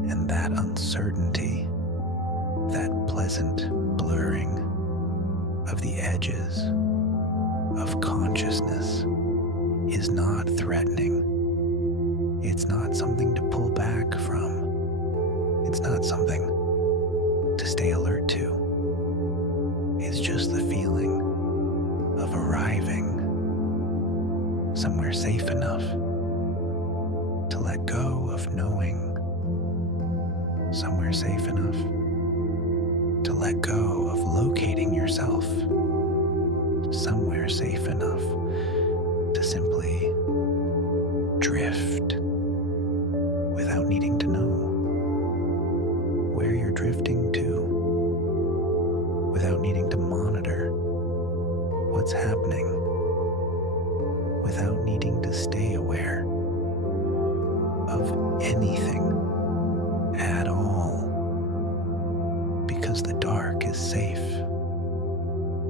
And that uncertainty, that pleasant blurring of the edges of consciousness is not threatening. It's not something to pull back from. It's not something to stay alert to. It's just the feeling of arriving somewhere safe enough to let go of knowing, somewhere safe enough to let go of locating yourself, somewhere safe enough to simply drift without needing to know where you're drifting to, without needing to monitor what's happening, without needing to stay aware of anything at all, because the dark is safe,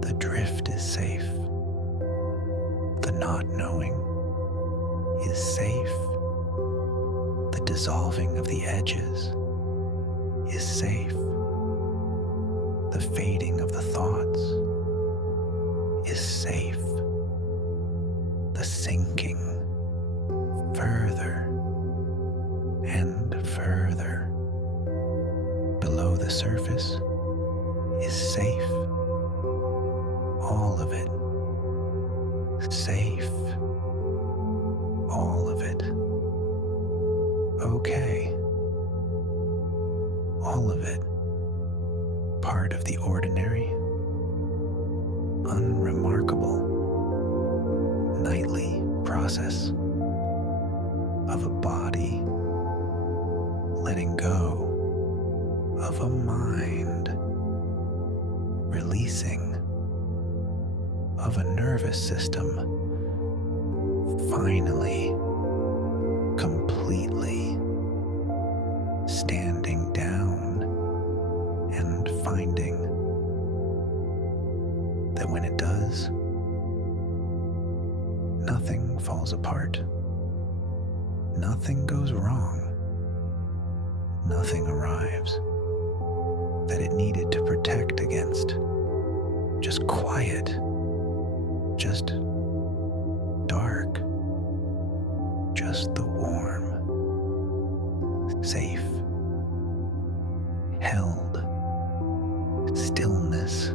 the drift is safe, the not knowing is safe, the dissolving of the edges is safe, the fading of the thoughts is safe, the sinking further and further below the surface is safe. All of it. Safe. All of it. Okay. All of it. Part of the ordinary, unremarkable, nightly process of a body letting go of a mind, releasing of a nervous system, finally, completely standing down and finding that when it does, nothing falls apart, nothing goes wrong, nothing arrives that it needed to protect against. Just quiet, just dark, just the warm, safe, held stillness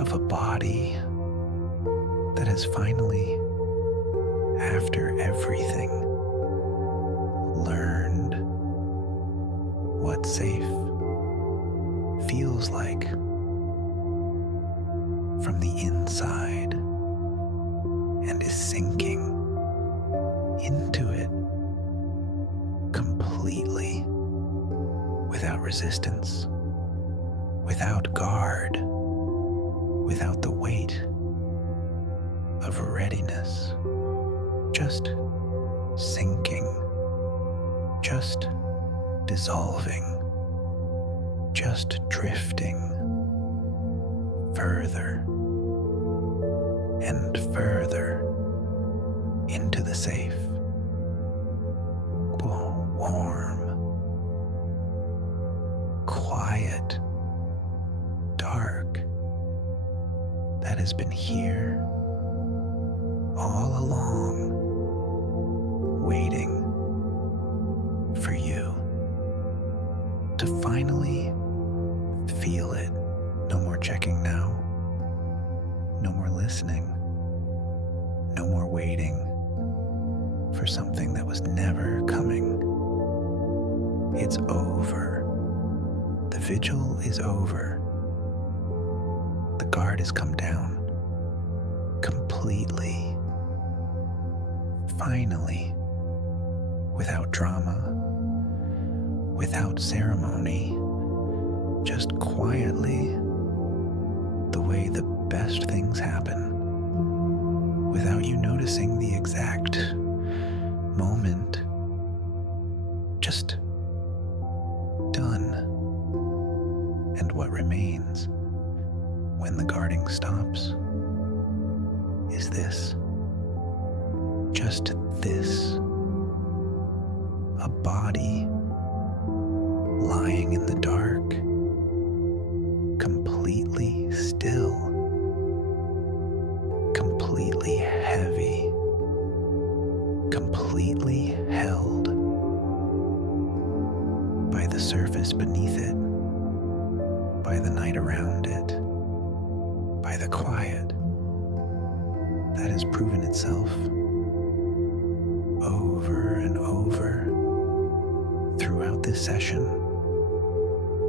of a body that has finally, after everything, learned what safe feels like from the inside and is sinking into it completely, without resistance, without guard, without the weight of readiness, just sinking, just dissolving, just drifting further and further into the safe, warm, quiet, dark, that has been here all along, waiting for you to finally feel it. No more checking now, no more listening, no more waiting for something that was never coming. It's over. The vigil is over. The guard has come down completely, finally, without drama, without ceremony, just quietly, the way the best things happen, without you noticing the exact moment, just done. And what remains when the guarding stops is this, just this, a body lying in the dark, completely still, completely heavy, completely held by the surface beneath it, by the night around it, by the quiet that has proven itself over and over throughout this session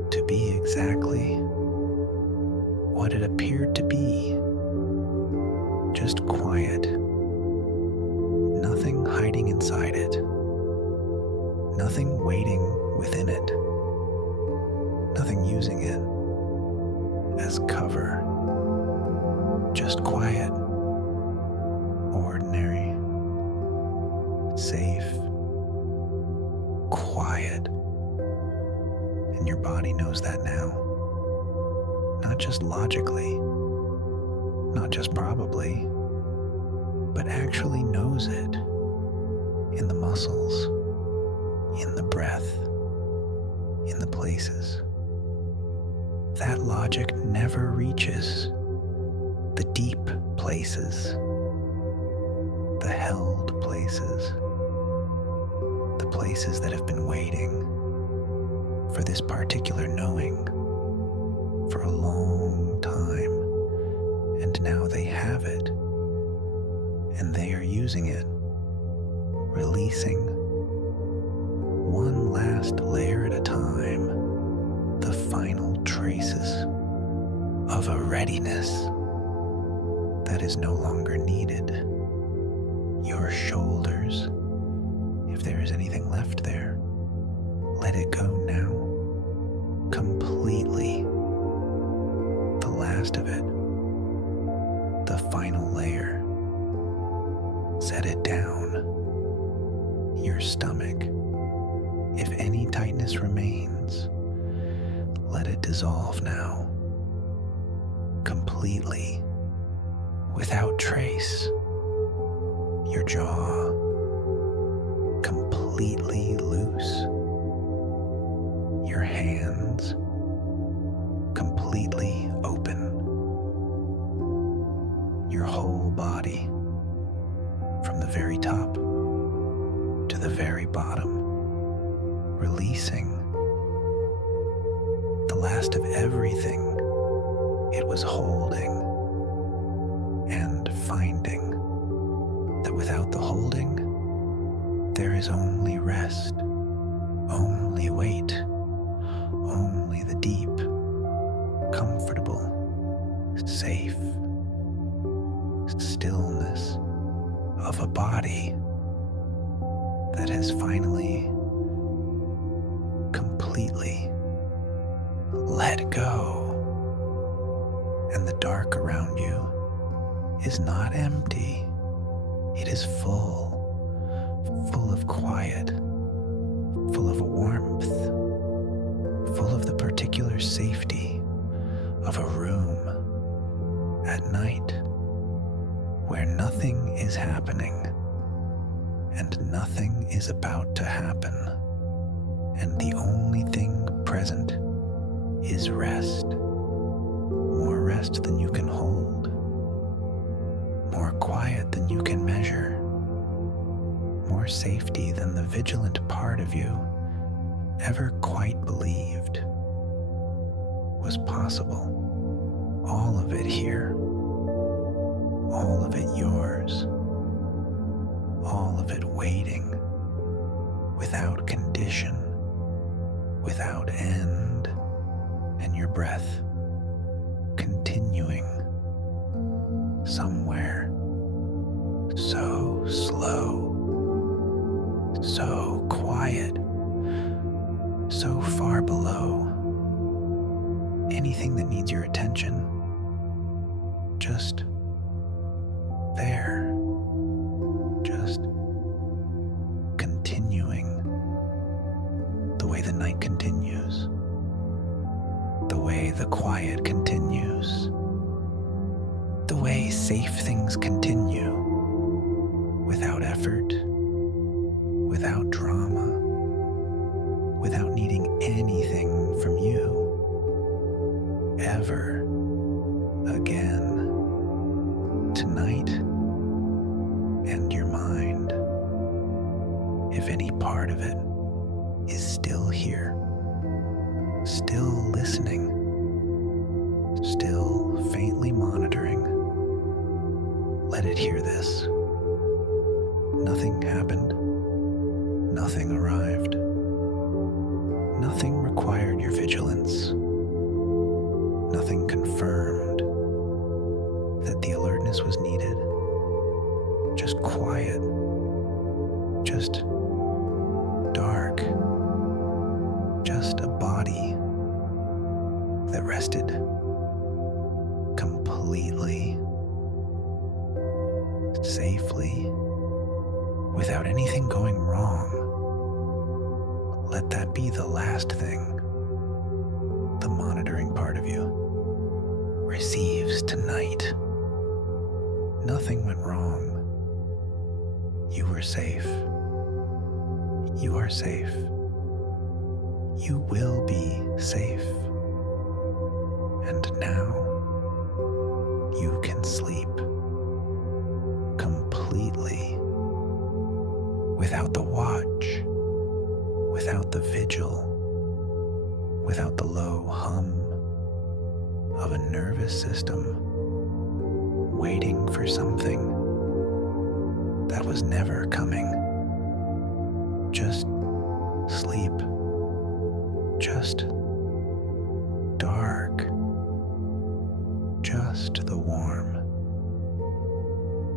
to be exactly what it appeared to be just quiet. Nothing hiding inside it. Nothing waiting within it. Nothing using it as cover. Just quiet. Ordinary. Safe. Quiet. And your body knows that now. Not just logically, not just probably, but actually knows it in the muscles, in the breath, in the places. That logic never reaches the deep places, the held places, the places that have been waiting for this particular knowing for a long time, and now they have it, and they are using it, releasing one last layer at a time, the final traces of a readiness that is no longer needed. Your shoulders, if there is anything left there, let it go now, completely. The last of it, the final layer. Set it down. Your stomach, if any tightness remains, let it dissolve now, completely, without trace. Your jaw, completely loose. Your hands, completely open. Your whole body, from the very top to the very bottom, releasing the last of everything it was holding, and finding that without the holding, there is only rest, only weight, only the deep, comfortable, safe stillness of a body that has finally, completely let go. And the dark around you is not empty. It is full of quiet, full of warmth, full of the particular safety of a room at night where nothing is happening and nothing is about to happen, and the only thing present is rest. More rest than you can hold, more quiet than you can measure, more safety than the vigilant part of you ever quite believed was possible. All of it here, all of it yours, all of it waiting, without condition, without end, and your breath continuing somewhere so slow, so quiet, so far below anything that needs your attention, just there, just continuing the way the night continues, the way the quiet continues, the way safe things continue, without effort, without drama, without needing anything from you ever again. Tonight, and your mind, if any part of it is still here, still listening, still faintly monitoring, let it hear this. Nothing happened, nothing arrived, nothing required your vigilance, nothing confirmed that the alertness stillness was needed. Just quiet, just dark, just a body that rested completely, safely, without anything going wrong. Let that be the last thing the monitoring part of you receives tonight. Nothing went wrong. You were safe. You are safe. You will be safe. And now you can sleep completely without the watch, without the vigil, without the low hum of a nervous system waiting for something that was never coming. Just sleep. Just dark. Just the warm,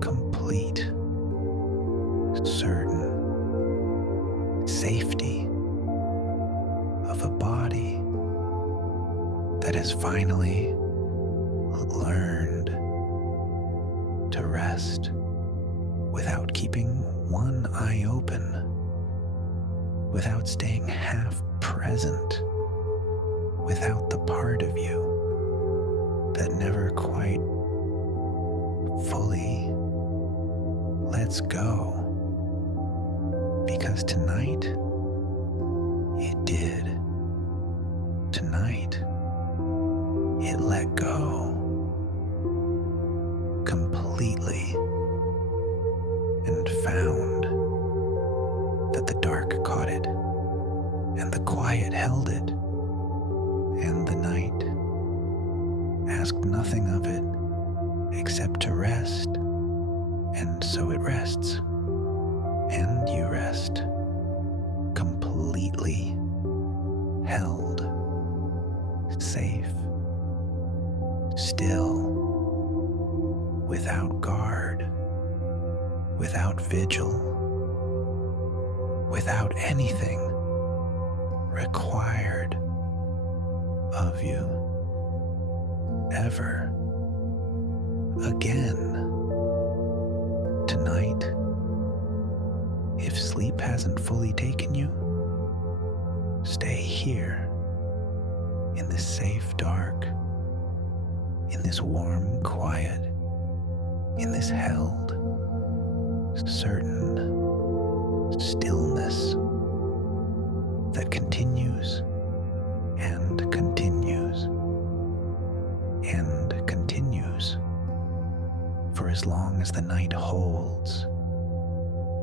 complete, certain safety of a body that has finally learned to rest without keeping one eye open, without staying half present, without the part of you that never quite fully lets go. Because tonight, it did. Tonight, it let go completely and found that the dark caught it and the quiet held it and the night asked nothing of it except to rest, and so it rests, and you rest, completely held, safe, still, without guard, without vigil, without anything required of you ever again. Tonight, if sleep hasn't fully taken you, stay here in this safe dark, in this warm quiet, in this held, certain stillness that continues and continues and continues for as long as the night holds,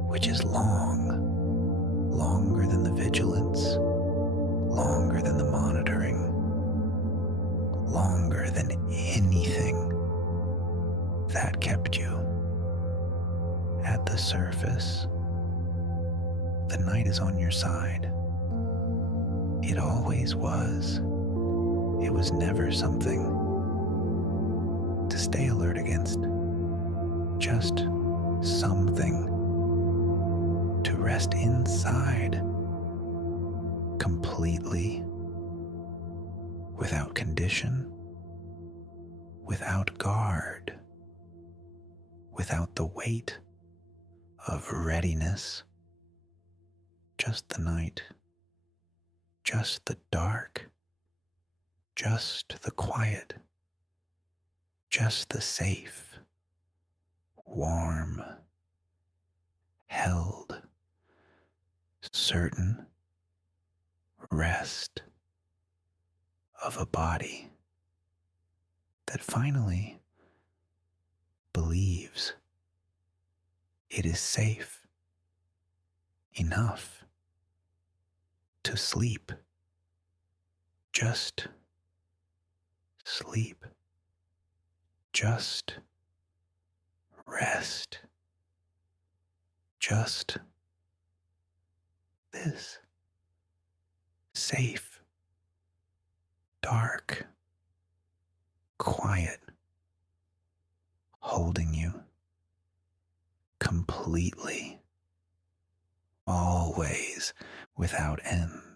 which is long, longer than the vigilance, longer than the monitoring, longer than anything that kept you at the surface. The night is on your side. It always was. It was never something to stay alert against. Just something to rest inside completely, without condition, without guard, without the weight of readiness. Just the night, just the dark, just the quiet, just the safe, warm, held, certain rest of a body that finally believes it is safe enough to sleep. Just sleep. Just rest. Just this safe, dark, quiet, holding you completely, always, without end.